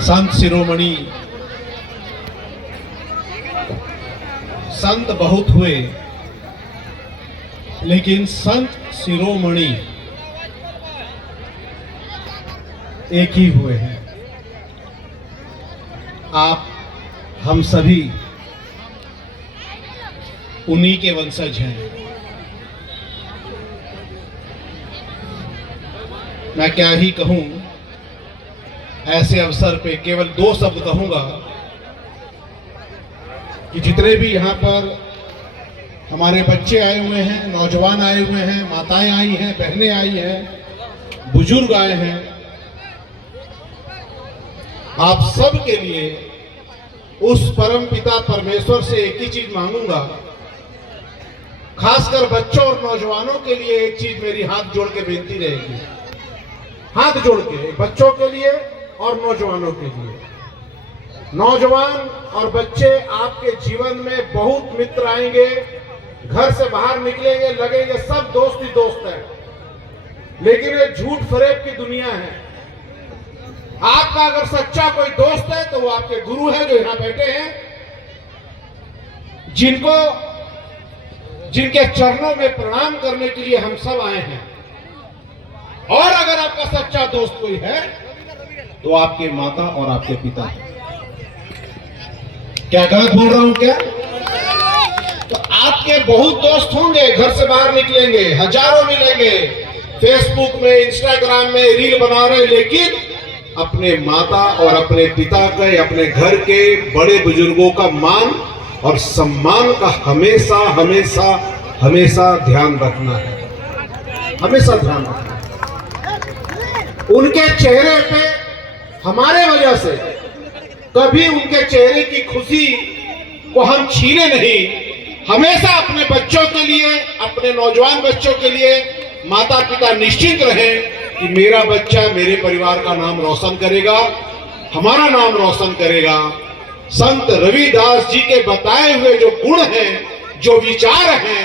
संत शिरोमणि, संत बहुत हुए लेकिन संत शिरोमणि एक ही हुए हैं। आप हम सभी उन्हीं के वंशज हैं। मैं क्या ही कहूं, ऐसे अवसर पे केवल 2 शब्द कहूंगा कि जितने भी यहाँ पर हमारे बच्चे आए हुए हैं, नौजवान आए हुए हैं, माताएं आई हैं, बहनें आई हैं, बुजुर्ग आए हैं, आप सब के लिए उस परम पिता परमेश्वर से एक ही चीज मांगूंगा। खासकर बच्चों और नौजवानों के लिए एक चीज मेरी हाथ जोड़ के बेनती रहेगी, हाथ जोड़ के, बच्चों के लिए और नौजवानों के लिए। नौजवान और बच्चे, आपके जीवन में बहुत मित्र आएंगे, घर से बाहर निकलेंगे, लगेंगे सब दोस्त ही दोस्त हैं, लेकिन ये झूठ फरेब की दुनिया है। आपका अगर सच्चा कोई दोस्त है तो वो आपके गुरु हैं जो यहां बैठे हैं, जिनके चरणों में प्रणाम करने के लिए हम सब आए हैं। और अगर आपका सच्चा दोस्त कोई है तो आपके माता और आपके पिता। क्या गलत बोल रहा हूं क्या? तो आपके बहुत दोस्त होंगे, घर से बाहर निकलेंगे, हजारों मिलेंगे, फेसबुक में, इंस्टाग्राम में रील बना रहे, लेकिन अपने माता और अपने पिता के, अपने घर के बड़े बुजुर्गों का मान और सम्मान का हमेशा हमेशा हमेशा ध्यान रखना है, हमेशा ध्यान रखना है। उनके चेहरे पे हमारे वजह से कभी उनके चेहरे की खुशी को हम छीने नहीं। हमेशा अपने बच्चों के लिए, अपने नौजवान बच्चों के लिए माता पिता निश्चिंत रहें कि मेरा बच्चा मेरे परिवार का नाम रोशन करेगा, हमारा नाम रोशन करेगा। संत रविदास जी के बताए हुए जो गुण हैं, जो विचार हैं,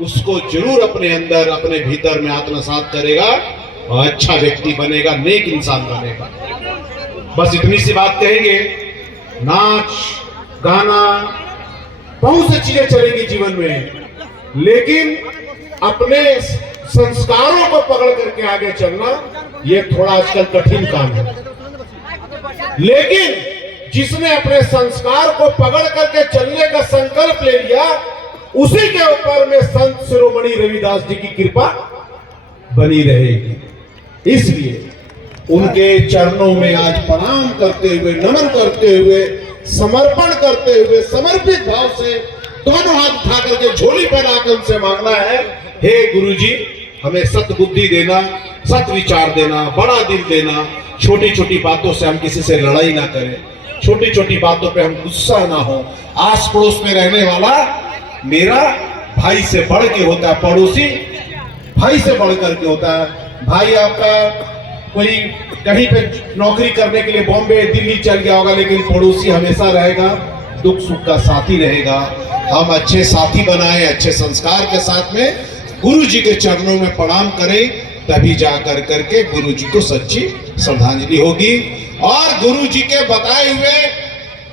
उसको जरूर अपने अंदर, अपने भीतर में आत्मसात करेगा और अच्छा व्यक्ति बनेगा, नेक इंसान बनेगा। बस इतनी सी बात कहेंगे। नाच गाना बहुत सी चीजें चलेंगी जीवन में, लेकिन अपने संस्कारों को पकड़ करके आगे चलना ये थोड़ा आजकल कठिन काम है। लेकिन जिसने अपने संस्कार को पकड़ करके चलने का संकल्प ले लिया, उसी के ऊपर में संत शिरोमणि रविदास जी की कृपा बनी रहेगी। इसलिए उनके चरणों में आज प्रणाम करते हुए, नमन करते हुए, समर्पण करते हुए, समर्पित भाव से दोनों हाथ उठा करके झोली पहनाकर उनसे मांगना है, हे गुरुजी, हमें सद्बुद्धि देना, सत विचार देना, बड़ा दिल देना। छोटी छोटी बातों से हम किसी से लड़ाई ना करें, छोटी छोटी बातों पे हम गुस्सा ना हो। आस पड़ोस में रहने वाला मेरा भाई से बढ़ के होता है, पड़ोसी भाई से बढ़ करके होता है। भाई आपका कोई कहीं पे नौकरी करने के लिए बॉम्बे दिल्ली चल गया होगा, लेकिन पड़ोसी हमेशा रहेगा, दुख सुख का साथी रहेगा। हम अच्छे साथी बनाए, अच्छे संस्कार के साथ में गुरु जी के चरणों में प्रणाम करें, तभी जाकर करके गुरु जी को सच्ची श्रद्धांजलि होगी। और गुरु जी के बताए हुए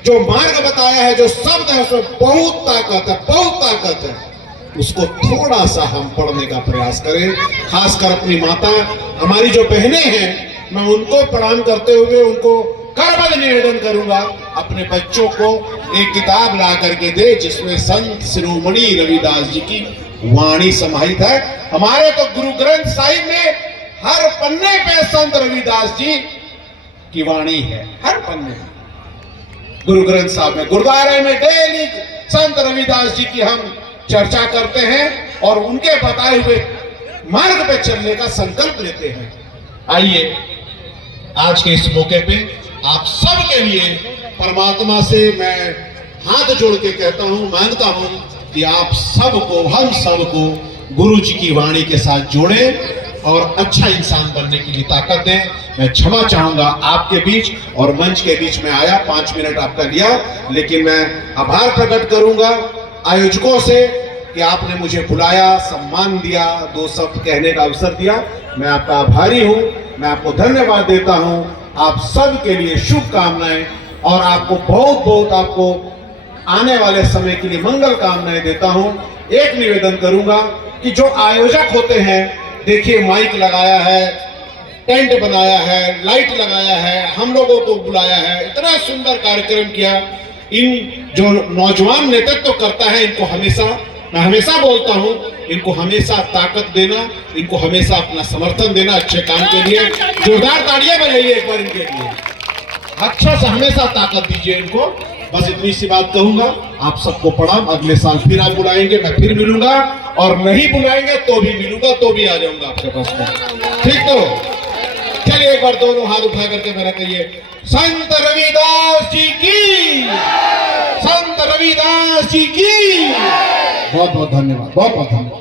जो मार्ग बताया है, जो शब्द है, उसमें बहुत ताकत है, बहुत ताकत है। उसको थोड़ा सा हम पढ़ने का प्रयास करें। खासकर अपनी माता, हमारी जो बहनें हैं, मैं उनको प्रणाम करते हुए उनको करबद्ध निवेदन करूंगा, अपने बच्चों को एक किताब ला करके दे जिसमें संत शिरोमणि रविदास जी की वाणी समाहित है। हमारे तो गुरु ग्रंथ साहिब में हर पन्ने पे संत रविदास जी की वाणी है, हर पन्ने गुरु ग्रंथ साहिब में, गुरुद्वारे में डेली संत रविदास जी की हम चर्चा करते हैं और उनके बताए हुए मार्ग पे चलने का संकल्प लेते हैं। आइए आज के इस मौके पे आप सब के लिए परमात्मा से मैं हाथ जोड़ के कहता हूं, मांगता हूं कि आप सबको, हम सबको गुरु जी की वाणी के साथ जोड़ें और अच्छा इंसान बनने के लिए ताकत दें। मैं क्षमा चाहूंगा आपके बीच और मंच के बीच में आया, 5 मिनट आपका लिया, लेकिन मैं आभार प्रकट करूंगा आयोजकों से कि आपने मुझे बुलाया, सम्मान दिया, 2 शब्द कहने का अवसर दिया। मैं आपका आभारी हूं। मैं आपको धन्यवाद देता हूं। आप सब के लिए शुभकामनाएं और आपको बहुत बहुत आपको आने वाले समय के लिए मंगल कामनाएं देता हूं। एक निवेदन करूंगा कि जो आयोजक होते हैं, देखिए माइक लगाया है, टेंट बनाया है, लाइट लगाया है, हम लोगों को बुलाया है, इतना सुंदर कार्यक्रम किया। इन जो नौजवान नेतृत्व करता है, इनको हमेशा, मैं हमेशा बोलता हूं, इनको हमेशा ताकत देना, इनको हमेशा अपना समर्थन देना अच्छे काम के लिए। जोरदार तालियां बजाइए एक बार इनके लिए। अच्छा से हमेशा ताकत दीजिए इनको। बस इतनी सी बात कहूंगा। आप सबको प्रणाम। अगले साल फिर आप बुलाएंगे, मैं फिर मिलूंगा, और नहीं बुलाएंगे तो भी मिलूंगा, तो भी आ जाऊंगा आपके पास में। ठीक तो चलिए एक बार दोनों हाथ उठा करके मेरा कहिए, संत रविदास जी की, संत रविदास जी की। बहुत बहुत धन्यवाद, बहुत बहुत धन्यवाद।